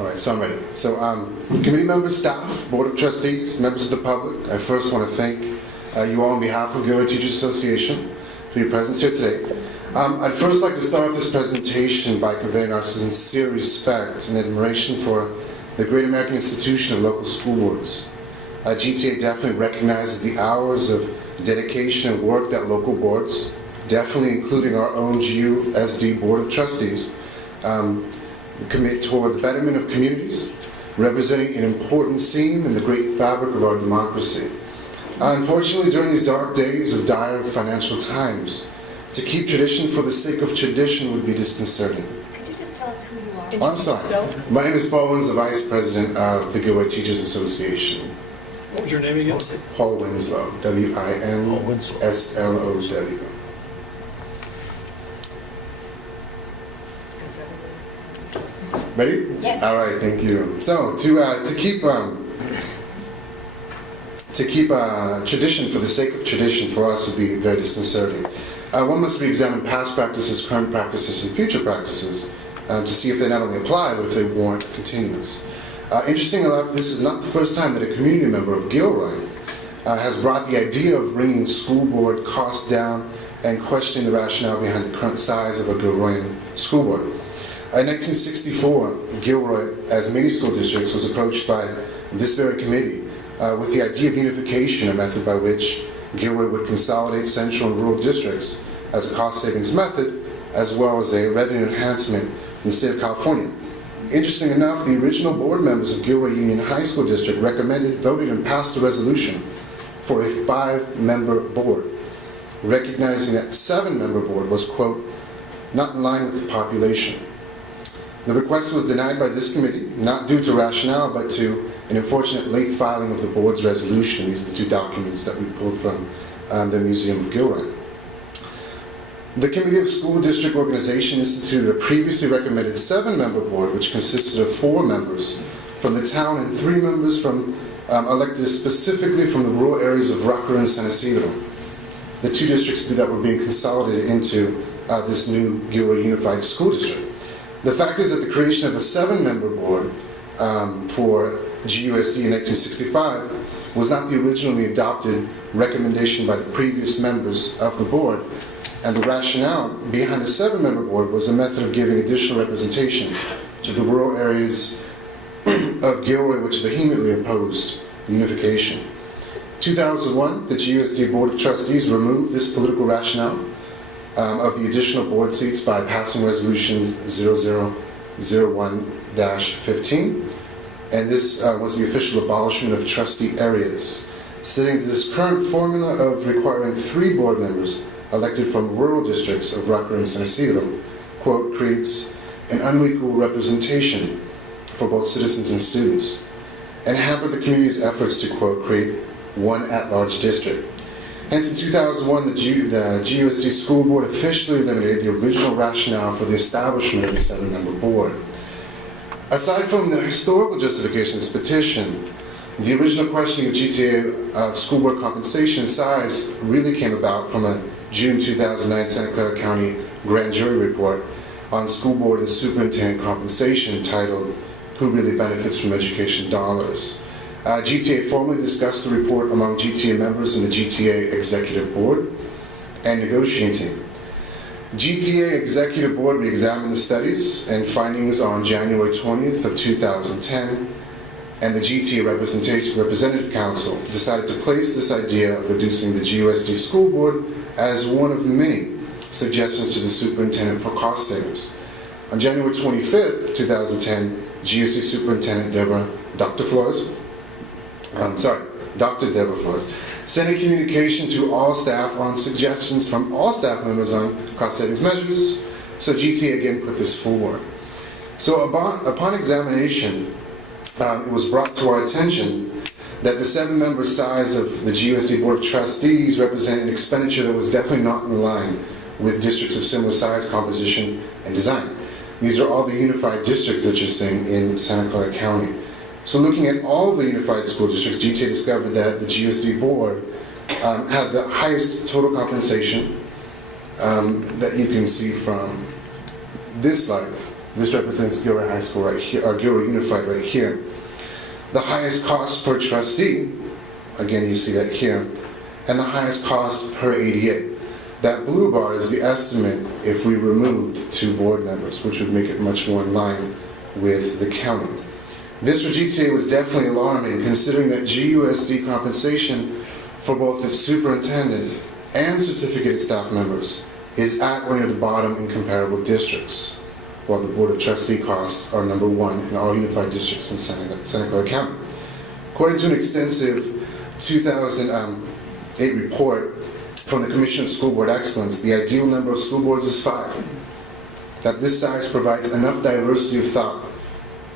All right, so I'm ready. So, committee members, staff, board of trustees, members of the public, I first want to thank you all on behalf of Gilroy Teachers Association for your presence here today. I'd first like to start off this presentation by conveying our sincere respect and admiration for the great American institution of local school boards. GTA definitely recognizes the hours of dedication and work that local boards, definitely including our own GUSD Board of Trustees, commit toward the betterment of communities, representing an important seam in the great fabric of our democracy. Unfortunately, during these dark days of dire financial times, to keep tradition for the sake of tradition would be disconcerting. Could you just tell us who you are? Oh, I'm sorry. My name is Paul Winslow, the Vice President of the Gilroy Teachers Association. What was your name again? Paul Winslow, W-I-N-S-L-O-W. Ready? Yes. All right, thank you. So, to keep tradition for the sake of tradition for us would be very disconcerting. One must re-examine past practices, current practices, and future practices to see if they not only apply, but if they warrant continuance. Interesting enough, this is not the first time that a community member of Gilroy has brought the idea of bringing school board costs down and questioning the rationale behind the current size of a Gilroyan school board. In 1964, Gilroy, as many school districts, was approached by this very committee with the idea of unification, a method by which Gilroy would consolidate central and rural districts as a cost savings method, as well as a revenue enhancement in the state of California. Interesting enough, the original board members of Gilroy Union High School District recommended, voted, and passed a resolution for a 5-member board, recognizing that 7-member board was, quote, not in line with the population. The request was denied by this committee, not due to rationale, but to an unfortunate late filing of the board's resolution. These are the two documents that we pulled from the Museum of Gilroy. The Committee of School District Organization instituted a previously recommended 7-member board, which consisted of 4 members from the town and 3 members from elected specifically from the rural areas of Rucker and San Isidro, the 2 districts that were being consolidated into this new Gilroy Unified School District. The fact is that the creation of a 7-member board for GUSD in 1965 was not the originally adopted recommendation by the previous members of the board, and the rationale behind the 7-member board was a method of giving additional representation to the rural areas of Gilroy, which vehemently opposed unification. 2001, the GUSD Board of Trustees removed this political rationale of the additional board seats by passing Resolution 0001-15, and this was the official abolishment of trustee areas, stating that this current formula of requiring 3 board members elected from rural districts of Rucker and San Isidro, quote, creates an unequal representation for both citizens and students, and hampered the community's efforts to, quote, create one at-large district. Hence, in 2001, the GUSD School Board officially eliminated the original rationale for the establishment of a 7-member board. Aside from the historical justification of this petition, the original questioning of GTA school board compensation size really came about from a June 2009 Santa Clara County grand jury report on school board and superintendent compensation titled, "Who Really Benefits from Education Dollars?" GTA formally discussed the report among GTA members in the GTA Executive Board and negotiating team. GTA Executive Board re-examined the studies and findings on January 20th of 2010, and the GTA Representative Council decided to place this idea of reducing the GUSD School Board as one of many suggestions to the superintendent for cost savings. On January 25th, 2010, GUSD Superintendent Dr. Deborah Flores sent a communication to all staff on suggestions from all staff members on cost savings measures, so GTA again put this forward. So upon examination, it was brought to our attention that the 7-member size of the GUSD Board of Trustees represented an expenditure that was definitely not in line with districts of similar size, composition, and design. These are all the unified districts that you're seeing in Santa Clara County. So looking at all of the unified school districts, GTA discovered that the GUSD Board had the highest total compensation that you can see from this slide. This represents Gilroy High School right here, or Gilroy Unified right here. The highest cost per trustee, again you see that here, and the highest cost per ADA. That blue bar is the estimate if we removed 2 board members, which would make it much more in line with the county. This for GTA was definitely alarming, considering that GUSD compensation for both its superintendent and certificated staff members is at or near the bottom in comparable districts, while the Board of Trustee costs are number 1 in all unified districts in Santa Clara County. According to an extensive 2008 report from the Commission of School Board Excellence, the ideal number of school boards is 5. That this size provides enough diversity of thought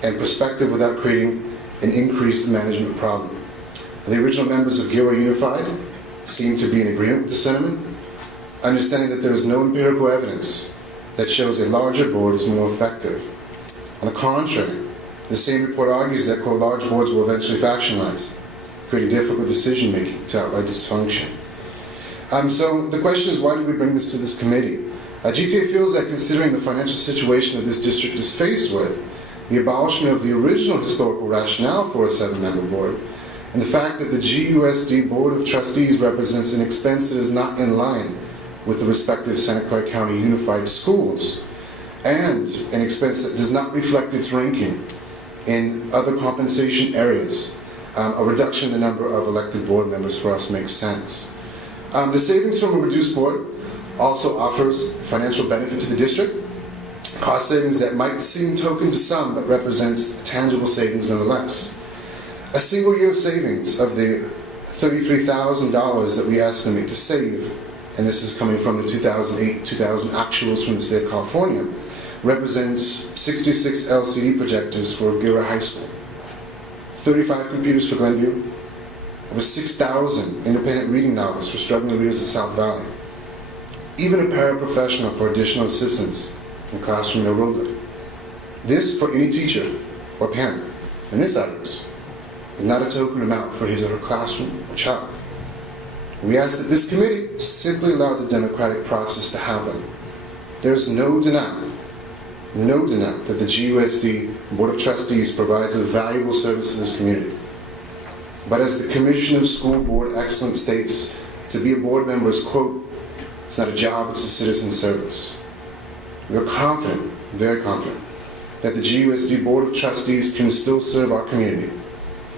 and perspective without creating an increased management problem. The original members of Gilroy Unified seem to be in agreement with the sentiment, understanding that there is no empirical evidence that shows a larger board is more effective. On the contrary, the same report argues that, quote, large boards will eventually factionalize, creating difficult decision-making to outright dysfunction. So the question is, why did we bring this to this committee? GTA feels that considering the financial situation that this district is faced with, the abolishment of the original historical rationale for a 7-member board, and the fact that the GUSD Board of Trustees represents an expense that is not in line with the respective Santa Clara County Unified Schools, and an expense that does not reflect its ranking in other compensation areas, a reduction in the number of elected board members for us makes sense. The savings from a reduced board also offers financial benefit to the district, cost savings that might seem token to some, but represents tangible savings nonetheless. A single year of savings of the $33,000 that we estimate to save, and this is coming from the 2008-2000 actuals from the state of California, represents 66 LCD projectors for Gilroy High School, 35 computers for Glenview, over 6,000 independent reading novels for struggling readers of South Valley, even a paraprofessional for additional assistance in the classroom in Aruba. This, for any teacher or parent in this audience, is not a token amount for his or her classroom or child. We ask that this committee simply allow the democratic process to happen. There's no denying that the GUSD Board of Trustees provides a valuable service to this community. But as the Commission of School Board Excellence states, to be a board member is, quote, it's not a job, it's a citizen service. We are confident, very confident, that the GUSD Board of Trustees can still serve our community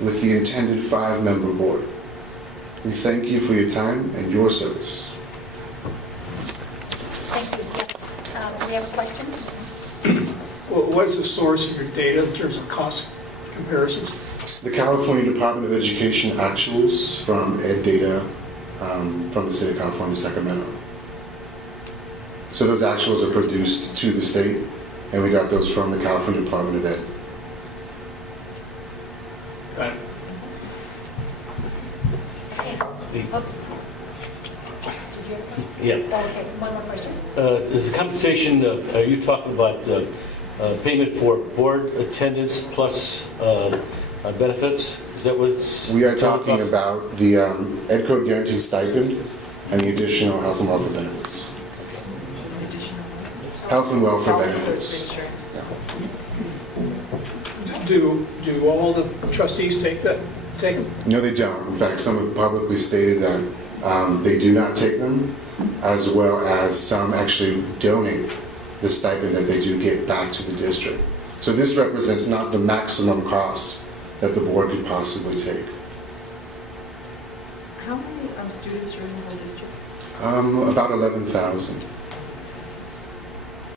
with the intended 5-member board. We thank you for your time and your service. Thank you. Yes. We have a question? Well, what is the source of your data in terms of cost comparisons? The California Department of Education actuals from Ed Data from the state of California, Sacramento. So those actuals are produced to the state, and we got those from the California Department of Ed. Got it. Oops. Yeah. Okay, one more question. Is the compensation, are you talking about payment for board attendance plus benefits? Is that what it's? We are talking about the Ed Code guaranteed stipend and the additional health and welfare benefits. Health and welfare benefits. Do all the trustees take them? No, they don't. In fact, some have publicly stated that they do not take them, as well as some actually donate the stipend that they do get back to the district. So this represents not the maximum cost that the board could possibly take. How many students are in the whole district? About 11,000.